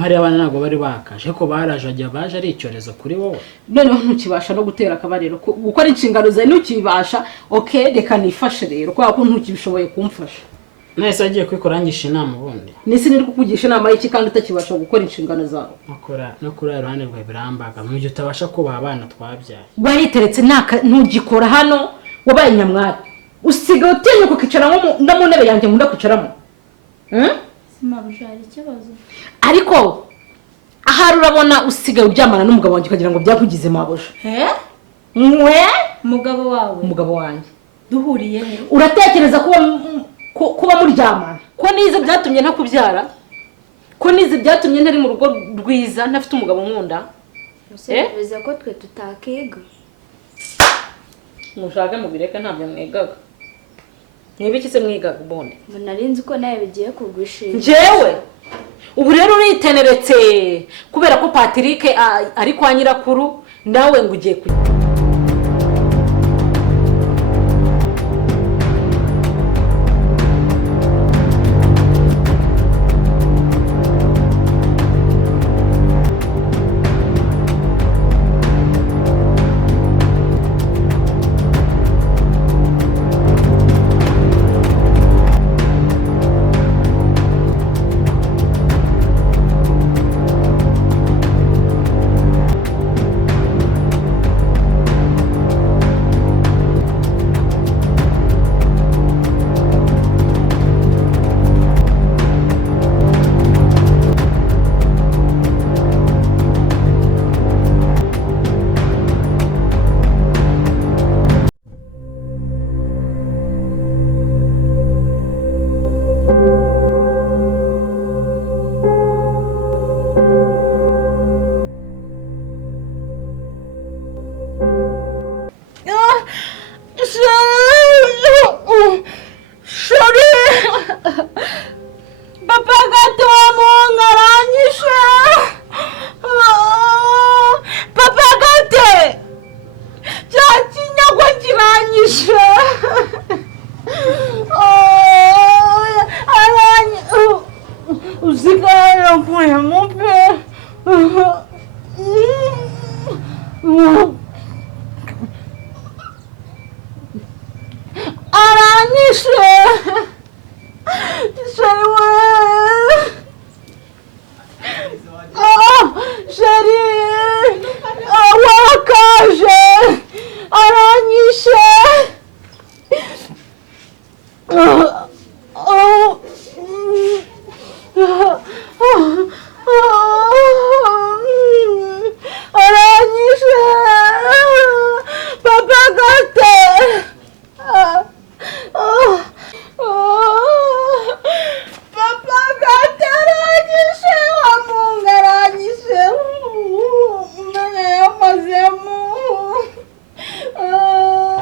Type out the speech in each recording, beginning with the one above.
hari abana ntabwo bari bakaje ko baraje ajya baje ari icyorezo kuri wowe noneho ntukibasha no gutera akabariro gukora inshingano zawe ntukibasha okay reka nifashe rero kubera ko ntukibishoboye kumfasha nese agiye kwikorangisha inama ubundi nisi niri kukugisha inama y'iki kandi utakibasha gukora inshingano zawe no kuri iruhande rwa birambaga mu gihe utabasha kubaha abana twabyaye wariteretse ntugikora hano wabaye nyamwari usigaye utinya kukicara no mu ntebe yanjye nkunda kwicaramo Simabujari ikibazo ariko ahari urabona usigaye uryamana n'umugabo wanjye ukagira ngo byakugize mabuja mwe umugabo wanjye duhuriye he uratekereza kuba muryamana ko nize byatumye ntakubyara ko nize byatumye ntari mu rugo rwiza ntafite umugabo nkunda bivuze ko twe tutakiga mushake mubireke ntabyo mwigaga Nibiki se mwigaga ubundi narinzi ko nawe bigiye kugushinga jewe ubu rero uriteneretse kubera ko Patrick ari kwa nyirakuru nawe ngo ugiye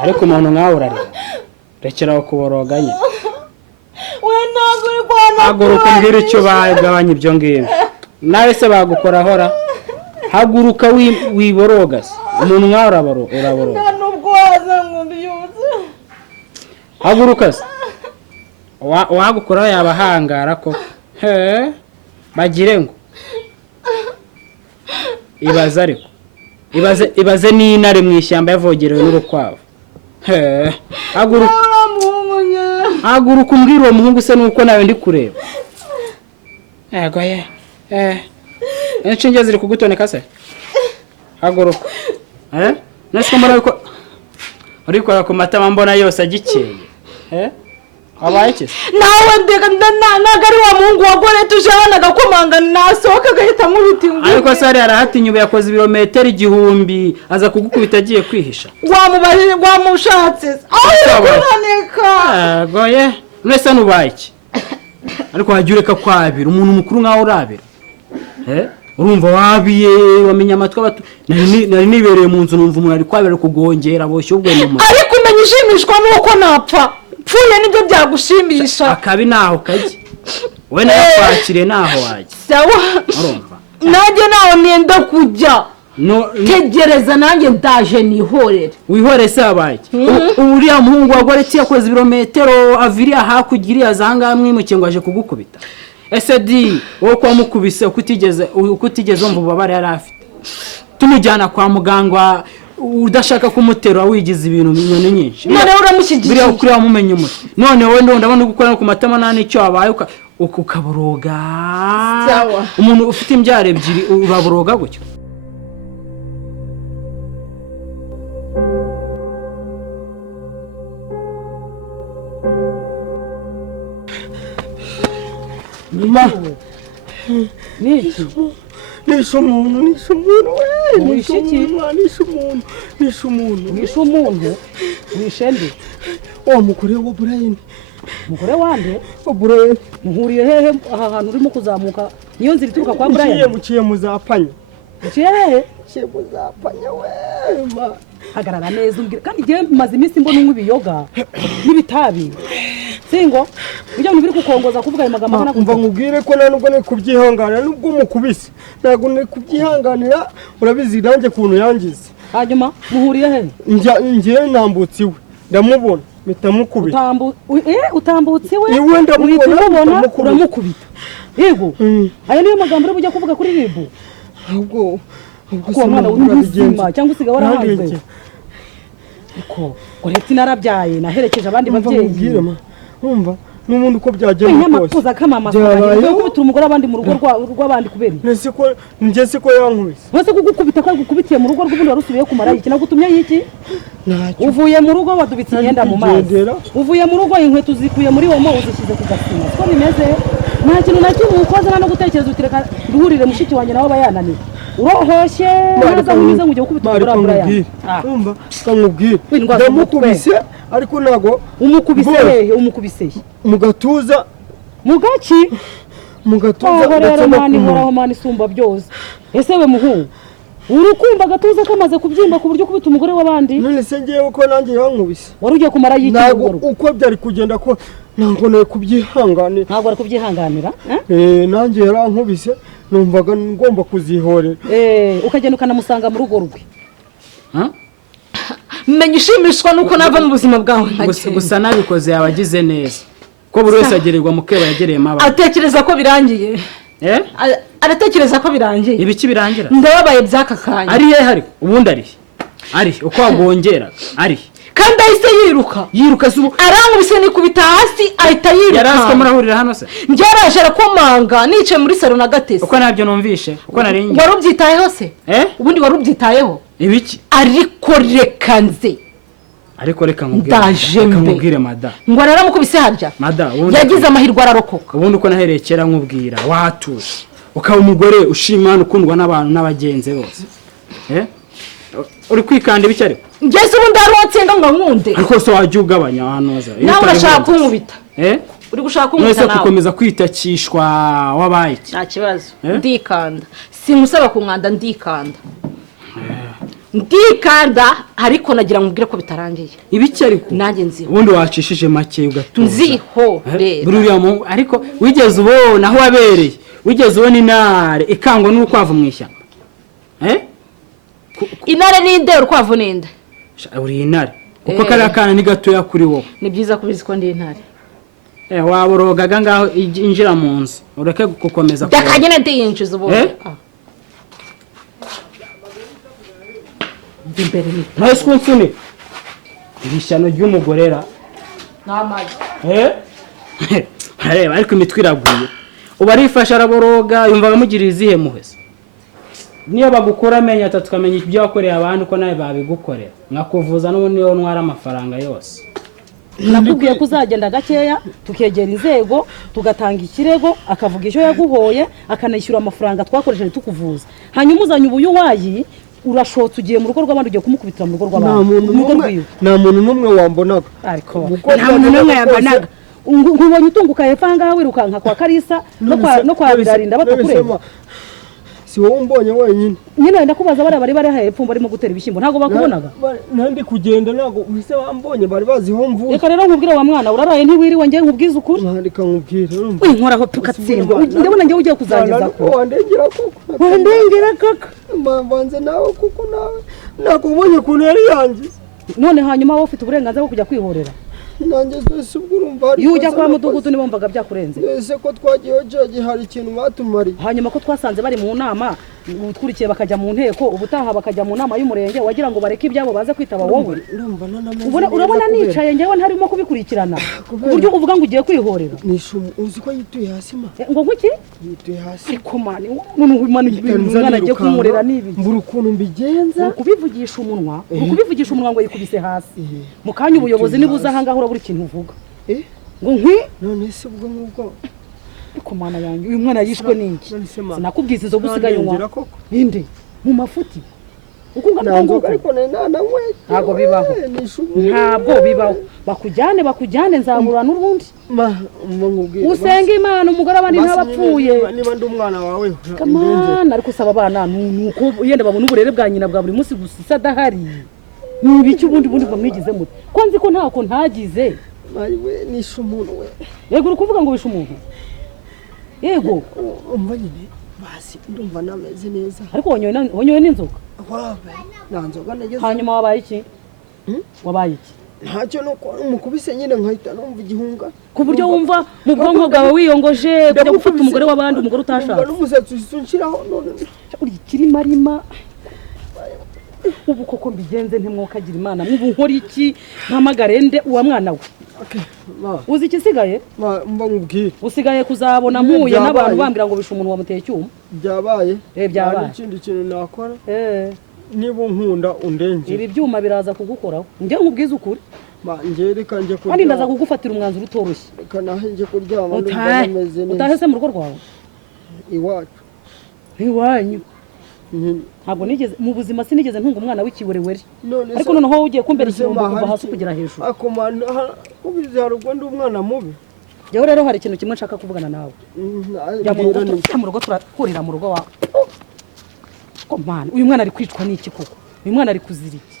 ariko umuntu nkawe urarira rekeraho kuboroganye we haguruka mbwira icyo bagabanya ibyo ngibyo nawe se bagukora hora haguruka wiboroga umuntu nkawe uraboroga nubwo waza ngo mbyutse haguruka se wagukora yabahangara ko bagire ngo ibaze ariko ibaze n'intare mu ishyamba yavogerewe n'urukwavu haguruka umbwira uwo muhungu se nuko nawe ndi kureba yego inshinge ziri kugutoneka se haguruka nasi mbona ko urikora ku matama mbona yose agikeye abaye iki nawe nagari wa muhungu wagore tujana agakomanga nasohoka gahita muruti ngo ariko sari arahatinyuye yakoze ibirometero 1000 aza kugukubita agiye kwihisha wamubajije wamushatse kunaneka goye nese nubaye iki ariko hajureka kwabira umuntu mukuru nkaho urabira urumva wabiye wamenya amatwi abatu nari nibereye mu nzu numva umuntu ari kwabira kugongera boshye ubwo nyuma ariko umenya ishimishwa nuko napfa pfuye nibyo byagushimisha akabi naho kaje we nakwakire naho waje sawa urumva nanjye naho nienda kujya tegereza nanjye ndaje nihorere wihore se abaye uriya muhungu wagoretse yakoze ibirometero aviriya hakugiriya zanga mwimuke ngo aje kugukubita ese di wowe kwa mukubise uko utigeze wumva ububabare yari afite tumujyana kwa muganga udashaka kumutera wigize ibintu inyoni nyinshi none uramushyigikiye biriya kuri wamumenye umutwe none wowe ndabona gukora ku matama nta n'icyo wabaye ukaboroga umuntu ufite imbyaro ebyiri uraboroga gutyo nishe umuntu wishe nde wa mugore wa Brian umugore wande Brian muhuriye hehe aha hantu urimo kuzamuka niyo nzira ituruka kwa Brian muciye muzapanya hehe muzapanya we hagarara neza umbwira kandi igihe maze iminsi mbona unywa ibiyoga n'ibitabi singo ujya mu biri kukongoza kuvuga ayo magambo kana kumva nkubwire ko nubwo ne kubyihanganira nubwo mukubise ntago ne kubyihanganira urabizi nanjye kuntu yangize hanyuma muhuriye hehe ngiye nambutse iwe ndamubona mitamukubita utambutse iwe iwe ndamubona uramukubita yego ayo niyo magambo uri bujya kuvuga kuri ribu ahubwo ko mwana w'ubuzima cyangwa usiga warahanzwe ko uretse narabyaye naherekeje abandi babyeyi umva n'umuntu uko byagenda kose nyamakuza kamama cyane kubita umugore abandi mu rugo rw'abandi kubera nese ko ngeze ko yankubise wese kugukubita ko gukubitiye mu rugo rw'ubundi warusubiye ku marayiki nagutumye yiki uvuye mu rugo wadubitse imyenda mu mazi uvuye mu rugo inkweto zikuye muri womo uzishyize ku gasima ko bimeze nta kintu na kimwe ukoze no gutekereza utireka duhurire mushiki wanjye nawe bayananiye urohoshye neza nkumize ngo ujye gukubita umugore wa Brian umva kamubwire ndamukubise ariko nago umukubise mu gatuza mu gaki mu gatuza ndetse no kumura mani isumba byose ese we muhungu urukumva gatuza kamaze kubyimba ku buryo kubita umugore w'abandi none se ngiye ko nanjye yankubise wari ugiye kumara yiki nago uko byari kugenda ko ntabwo nawe kubyihanganira ntabwo ari kubyihanganira nanjye yarankubise numvaga ngomba kuzihorera ukagenda ukanamusanga mu rugo rwe menya ushimishwa nuko nava mu buzima bwawe gusa nabikoze yabagize neza ko buri wese agererwa mu keba yagereyemo abantu atekereza ko birangiye aratekereza ko birangiye ibiki birangira ndababaye by'aka kanya ari hehe ariko ubundi ari uko wagongera ari kandi ahise yiruka se ubu arankubise nikubita hasi ahita yiruka yaraswe murahurira hano se byaraje arakomanga nicaye muri salo na Gatesi uko nabyo numvishe uko naringiye wari ubyitayeho se ubundi wari ubyitayeho ibiki ariko reka nkubwire mada ngo araramukubise harya mada yagize amahirwe ararokoka ubundi uko nahereye kera nkubwira watuje ukaba umugore ushima ukundwa n'abantu n'abagenzi bose uri kwikanda ibiki ariko ngeze ubundi hari uwatsinda ngo nkunde ariko se wajya ugabanya hanoza nawe urashaka kunkubita uri gushaka kunkubita nawe gukomeza kwitakishwa wabaye iki nta kibazo ndikanda simusaba kunkanda ndikanda ariko nagira ngo mbwire ko bitarangiye ibiki ariko nanjye nziho ubundi wacishije make ugatuza nziho rero buriya mu ariko wigeze ubona aho wabereye wigeze ubona intare ikangwa n'urukwavu mu ishyamba intare n'inde urukwavu n'inde uri intare kuko kariya kana ni gatoya kuri wowe ni byiza kubizi ko ndi intare waborogaga ngaho injira mu nzu ureke gukomeza ndakagena ndiyinjiza ubundi imbere ni mwese kunsuni ibishyano ry'umugorera n'amazi areba ariko imitwe iraguye uba arifasha araboroga yumva bamugirira izihe muhese niyo bagukura amenyo atatu ukamenya ibyo wakoreye abandi uko nawe babigukorera nkakuvuza n'ubundi niyo ntwara amafaranga yose nakubwiye ko uzagenda gakeya tukegera inzego tugatanga ikirego akavuga icyo yaguhoye akanishyura amafaranga twakoresheje tukuvuza hanyuma uzanye ubuyu wayi urashotse ugiye mu rugo rw'abandi ugiye kumukubitira mu rugo rw'abandi nta muntu n'umwe wambonaga ariko nta muntu n'umwe yambonaga nkubonye utunguka hepfo aha ngaha wirukanka kwa Karisa no kwa Birarinda batakureba si wowe umbonye wenyine nyine ndakubaza bari bari hepfo barimo gutera ibishyimbo ntago bakubonaga nandi kugenda ntago uhise bambonye bari bazi ho mvuye reka rero nkubwire wa mwana uraraye ntiwiriwe ngiye nkubwiza ukuri reka nkubwire nkoraho tukatsindwa ndabona ngiye ugiye kuzageza ko wandengera koko mbanze nawe kuko nawe ntago ubonye ukuntu yari yangize none hanyuma wowe ufite uburenganzira bwo kujya kwihorera nanjye twese ubwo urumva iyo ujya kwa mudugudu niba wumvaga byakurenze ese ko twagiyeho jogi hari ikintu batumariye hanyuma ko twasanze bari mu nama utwurikiye bakajya mu nteko ubutaha bakajya mu nama y'umurenge wagira ngo bareke ibyabo baze kwitaba wowe urabona nicaye njyewe ntarimo kubikurikirana ku buryo uvuga ngo ugiye kwihorera uzi ko yituye hasi ma ngo nkuki yituye hasi ariko mani umwana agiye kumurera n'ibi mbura ukuntu mbigenza ukubivugisha umunwa ngo yikubise hasi mu kanya ubuyobozi nibuza aha ngaho urabura ikintu uvuga ngo nkwi none se ubwo ngubwo ariko mana yanjye uyu mwana yishwe n'iki sinakubwiza izo gusigaye unywa ninde mu mafuti ukungana nzoga ariko nananywe ntabwo bibaho bakujyane nzahura n'urundi usenga imana umugore abandi ntabapfuye niba ndi umwana wawe kamana ariko usaba abana nuko yenda babona uburere bwa nyina bwa buri munsi gusa isa adahari ni ibiki ubundi bamwigize muti ko nzi ko ntako ntagize nishe umuntu we yego uri kuvuga ngo wishe umuntu yego umva nyine basi ndumva nameze neza ariko wanyoye n'inzoga nta nzoga nageze hanyuma wabaye iki ntacyo nuko umukubise nyine nkahita numva igihunga ku buryo wumva mu bwonko bwawe wiyongoje kujya gufata umugore w'abandi umugore utashatse n'umusatsi usunshiraho none uri ikirimarima ubu koko mbigenze ntimwokagira imana mubu nkora iki mpamagare nde uwa mwana we uzi ikisigaye mba nkubwire usigaye kuzabona mpuye n'abantu bambwira ngo bishe umuntu wamuteye icyuma byabaye byabaye ikindi kintu nakora niba unkunda undengere ibi byuma biraza kugukoraho njye nkubwize ukuri njye reka njye kuryama kandi ndaza kugufatira umwanzuro utoroshye reka nahe njye kuryama ndumva nameze neza utahe se mu rugo rwawe iwacu iwanyu ntabwo nigeze mu buzima sinigeze ntunga umwana w'ikiwerewere ariko noneho ugiye kumbera ikirumbo kuva hasi kugera hejuru ubizi hari ubwo ndi umwana mubi jyewe rero hari ikintu kimwe nshaka kuvugana nawe jya mu rugo turahurira mu rugo wawe ko mana uyu mwana ari kwicwa n'iki koko uyu mwana ari kuzira iki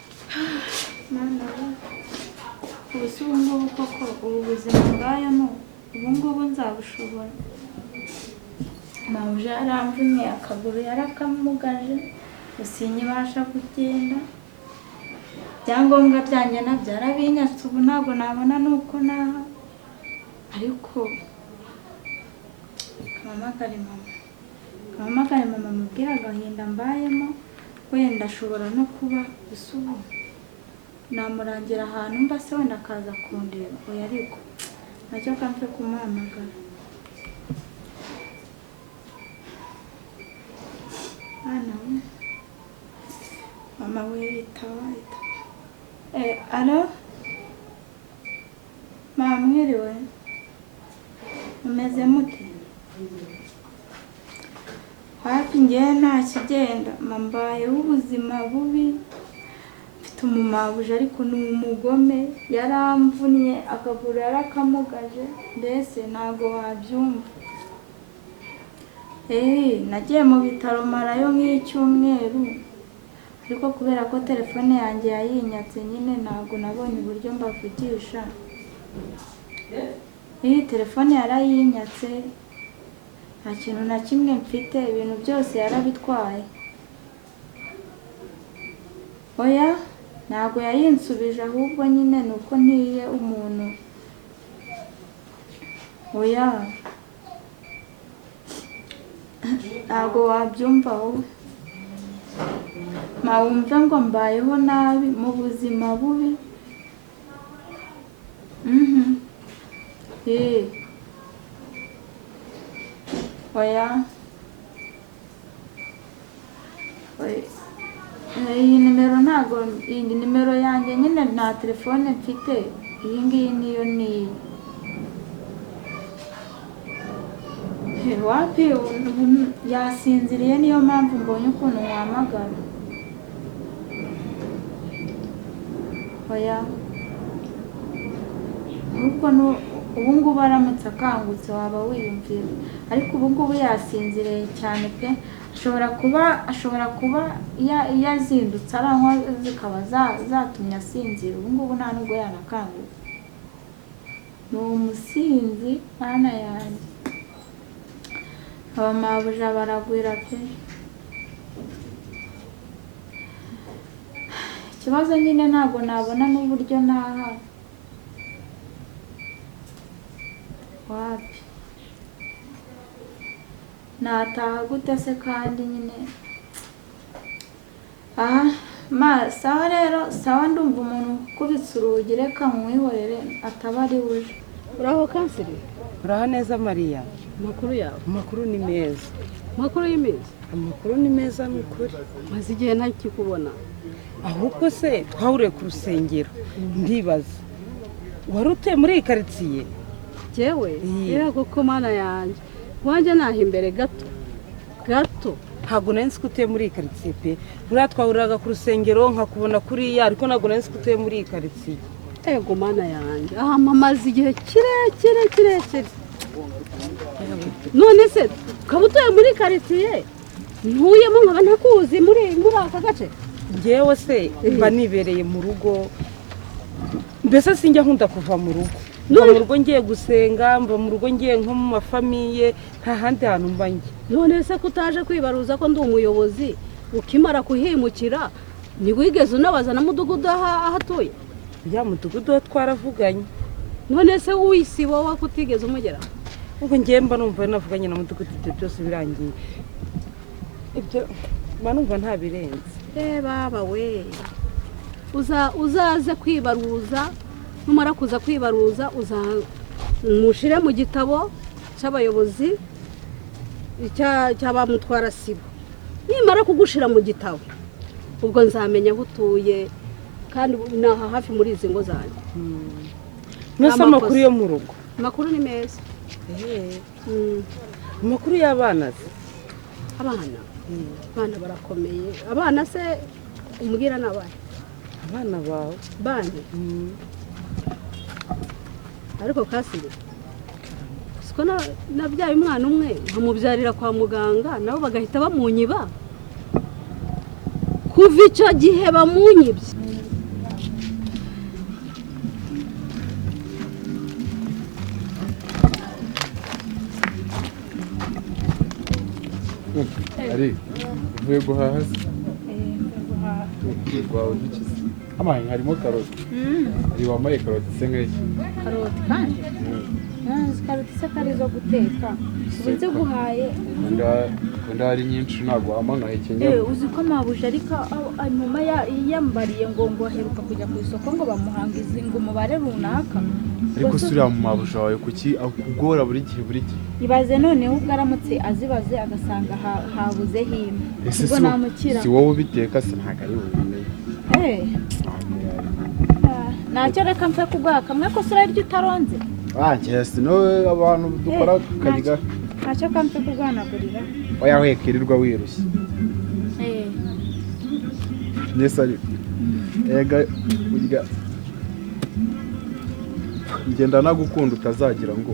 ubu si ubu ngubu koko ubu buzima bwayemo ubu ngubu nzabushobora mawuje yaramvunye akaguru yarakamugaje sinyibasha kugenda ibyangombwa byanjye nabyo yarabinyatse ubu ntabwo nabona nuko naha ariko kamamagare mama mubwira agahinda mbayemo wenda ashobora no kuba isubu namurangira ahantu mba se wenda akaza kundeba oya ariko nacyo kamfe kumuhamagara mama we yitaba alo mwiriwe mumeze mute hafi ngewe nta kigenda mbayeho ubuzima bubi mfite umumabuje ariko ni umugome yaramvunnye akaguru yarakamugaje mbese ntabwo wabyumva nagiye mu bitaro marayo nk'icyumweru ariko kubera ko telefone yanjye yayinyatse nyine ntabwo nabonye uburyo mbavugisha iyi telefone yarayinyatse nta kintu na kimwe mfite ibintu byose yarabitwaye oya ntabwo yayinsubije ahubwo nyine ni uko ntiye umuntu oya ntabwo wabyumva wowe mpawumve ngo mbayeho nabi mu buzima bubi oya iyi nimero ntabwo iyi nimero yanjye nyine nta telefone mfite iyi ngiyi niyo niyi wapi yasinziriye niyo mpamvu mbonye ukuntu wahamagara oya ahubwo ubu ngubu aramutse akangutse waba wiyumvira ariko ubu ngubu yasinziriye cyane pe ashobora kuba yazindutse aranywa zikaba zatumye asinzira ubu ngubu nta nubwo yanakangutse ni umusinzi mwana yanjye abamabuja baragwira pe ikibazo nyine ntabwo nabona n'uburyo naha wapi nataha gute se kandi nyine aha sawa rero sawa ndumva umuntu ukubitse urugi reka mwihorere ataba ari buje. uraho kanseri uraho neza Mariya amakuru yawe amakuru ni meza amakuru y'imezi amakuru ni meza ni ukuri maze igihe ntakikubona ahubwo se twahuriye ku rusengero ndibaza wari utuye muri iyi karitsiye jewe yego ko mana yanjye wanjye naho imbere gato ntabwo nari nzi ko utuye muri iyi karitsiye pe buriya twahuriraga ku rusengero nkakubona kuriya ariko ntabwo nari nzi ko utuye muri iyi karitsiye yego mana yanjye aha mamaze igihe kirekire none se ukaba utuye muri karitsiye ntuyemo nkaba ntakuzi muri aka gace ngewe se mba nibereye mu rugo mbese sinjya nkunda kuva mu rugo mba mu rugo ngiye gusenga mba mu rugo ngiye nko mu mafamiye nta handi hantu mba njye. none se ko utaje kwibaruza ko ndi umuyobozi ukimara kuhimukira ntiwigeze unabaza na mudugudu aho atuye? ya mudugudu wo twaravuganye. none se w'isi wowe ko utigeze umugera? ubwo ngiye mba numva navuganye na mudugudu ibyo byose birangiye ibyo mba numva nta birenze. baba we uzaze kwibaruza numara kuza kwibaruza mushire mu gitabo cy'abayobozi cy'abamutwara sibo nimara kugushira mu gitabo ubwo nzamenya aho utuye kandi naha hafi muri izi ngo zanjye. Nasa amakuru yo mu rugo amakuru ni meza. amakuru y'abana se abana barakomeye. abana se umbwira n'abana abana bawe bande ariko kasire siko nabyaye umwana umwe nkamubyarira kwa muganga nabo bagahita bamunyiba kuva icyo gihe bamunyibye. ari uvuye guhaha se rwawe dukize amaye harimo karoti ari wambaye karoti se nk'iki karoti kandi karoti se kari zo guteka uzi guhaye kunda hari nyinshi ntabwo wamanga ikinyama uzi ko mabuja ariko nyuma yambariye ngo aheruka kujya ku isoko ngo bamuhanga ngo umubare runaka ariko suriya mu mabuja wawe kuki akugora buri gihe ibaze noneho ubwo aramutse azibaze agasanga habuze hino ubwo namukira si wowe ubiteka se ntabwo ari bubimenye ntacyo reka mfe kuguha kamwe ko sura iryo utaronze njye no abantu dukora tukarya ntacyo kamfe kuguhanagurira oya wekirirwa wirushye nese ari ega urya ngenda nagukunda utazagira ngo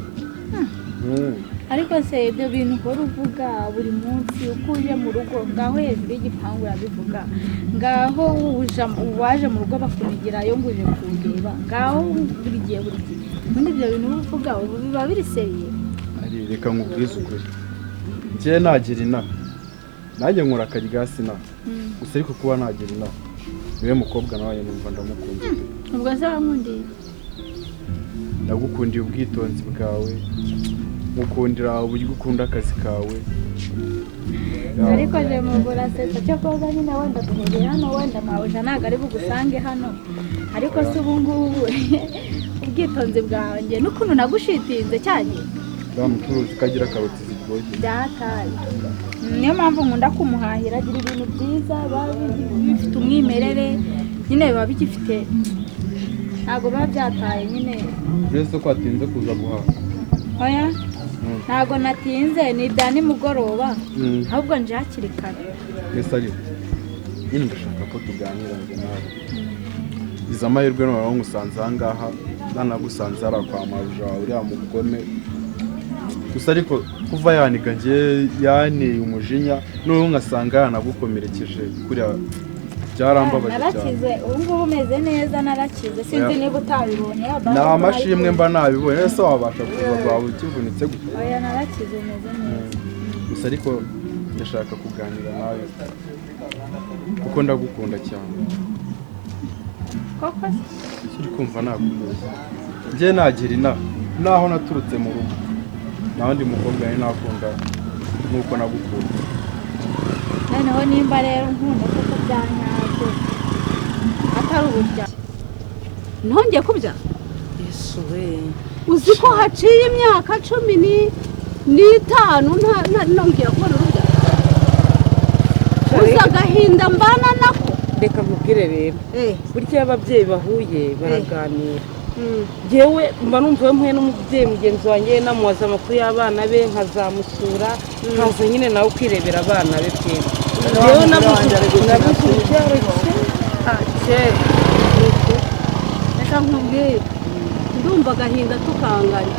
ariko se ibyo bintu uhora uvuga buri munsi uko uje mu rugo ngaho hejuru y'igipangu urabivuga ngaho waje mu rugo bakunigirayo ngo uje kundeba ngaho buri gihe ubundi ibyo bintu uvuga ubu biba biri seriye. ari reka nkubwize ukuri njye nagira inama nanjye nkora akaryasi na gusa ariko kuba nagira inama niwe mukobwa nawe numva ndamukunze ubwo se wankundiye ndagukundiye ubwitonzi bwawe mukundira uburyo ukunda akazi kawe ariko je mugura seta cyo koza nyine wenda duhuriye hano wenda mabuja ntabwo ari bugusange hano ariko se ubu ngubu ubwitonzi bwanjye n'ukuntu nagushitinze cyane bamucuruzi ukagira karoti zigoye byataye niyo mpamvu nkunda kumuhahira agira ibintu byiza bifite umwimerere nyine biba bigifite ntabwo biba byataye nyine mbese ko atinze kuza guhaha oya ntabwo natinze ni ibya nimugoroba ahubwo nje hakiri kare mbese ari nyine ndashaka ko tuganira njye nawe izi amahirwe noneho ngusanze aha ngaha nanagusanze hariya kwa mabuja wawe uriya mugome gusa ariko kuva yaniga njye yaneye umujinya noneho ngasanga yanagukomerekeje kuriya byarambabaje cyane. narakize ubu ngubu umeze neza narakize sinzi niba utabibonye ni amashimwe mba nabibonye ese wabasha kuza rwawe ukivunitse gute oya narakize umeze neza gusa ariko ndashaka kuganira nawe kuko ndagukunda cyane koko uri kumva nakubeshya njye nagira inama naho naturutse mu rugo nta wundi mukobwa nari nakunda nk'uko nagukunda. noneho nimba rero nkunda kuko byanyabyo atari uburya ntongeye kubya yesu we uzi ko haciye imyaka 15 nongeye kubona urubya uzi agahinda mbana nako. reka nkubwire rero burya iyo ababyeyi bahuye baraganira yewe mba numva mpuye n'umubyeyi mugenzi wanjye namubaza amakuru y'abana be nkazamusura nkaza nyine nawe kwirebera abana be pe yewe nabuze urubyaro kera reka nkubwire ndumva agahinda tukanganya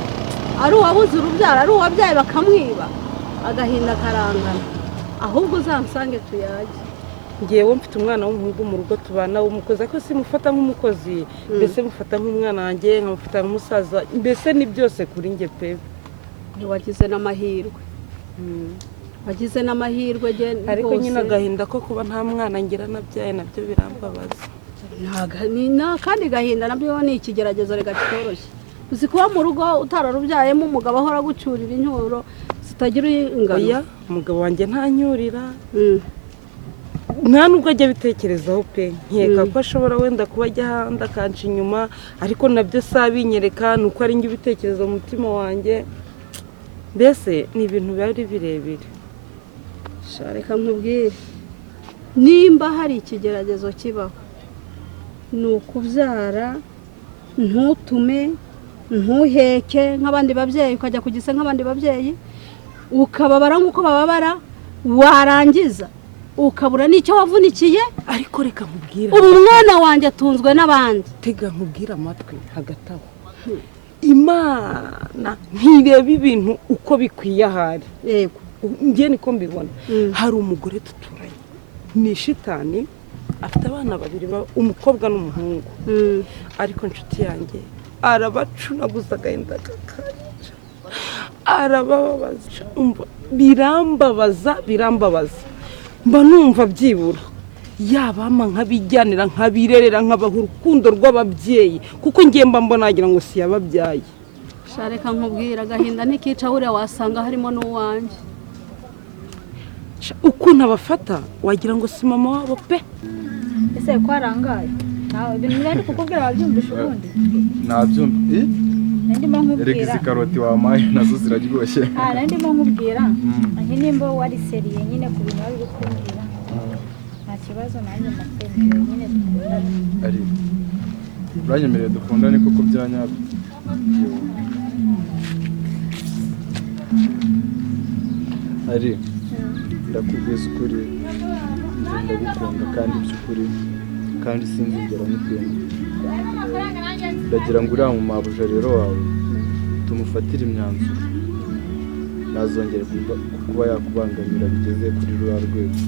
ari uwabuze urubyaro ari uwabyaye bakamwiba agahinda karangana ahubwo uzansange tuyajye. ngewe mfite umwana w'umuhungu mu rugo tubana w'umukozi ariko simufata nk'umukozi mbese mufata nk'umwana wanjye nkamufata nk'umusaza mbese ni byose kuri njye pe. ntiwagize n'amahirwe wagize n'amahirwe ariko nyine agahinda ko kuba nta mwana ngira nabyaye nabyo birambabaza. kandi gahinda nabyo ni ikigeragezo reka kitoroshye. uzi kuba mu rugo utararubyayemo umugabo ahora agucyurira incyuro zitagira ingano. umugabo wanjye ntanyurira nta nubwo ajya abitekerezaho pe nkeka ko ashobora wenda kuba ajya ahandi akanca inyuma ariko nabyo si abinyereka ni uko ari njye ubitekereza mu mutima wanjye mbese ni ibintu bari birebire. reka nkubwire nimba hari ikigeragezo kibaho ni ukubyara ntutume ntuheke nk'abandi babyeyi ukajya ku gise nk'abandi babyeyi ukababara nk'uko bababara warangiza ukabura n'icyo wavunikiye. ariko reka nkubwira ubu umwana wanjye atunzwe n'abandi. tega nkubwira amatwi hagati aho imana ntireba ibintu uko bikwiye ahari. yego njye niko mbibona hari umugore duturanye ni shitani afite abana babiri umukobwa n'umuhungu ariko inshuti yanjye arabacunaguza agahinda kakanje arabababaza birambabaza mba numva byibura yabama nkabijyanira nkabirerera nkabaha urukundo rw'ababyeyi kuko ngiye mba mbona nagira ngo si yababyaye. reka nkubwira agahinda ntikica buriya wasanga harimo n'uwanjye. ukuntu abafata wagira ngo si mama wabo pe. ese ko arangaye ibintu biri kukubwira wabyumvisha ubundi nabyumva ndimo nkubwira reka izi karoti wamaye nazo ziraryoshye. ndimo nkubwira nti nimba wari seriye nyine ku bintu bari kumbwira nta kibazo nanjye ndakwemera nyine dukundane. ari uranyemereye dukundane koko byanyabyo. ari ndakubwiza ukuri ndagukunda kandi by'ukuri kandi sinzigera mutenda. ndagira ngo uriya mu mabuja rero wawe tumufatire imyanzuro ntazongere kuba yakubangamira bigeze kuri ruriya rwego.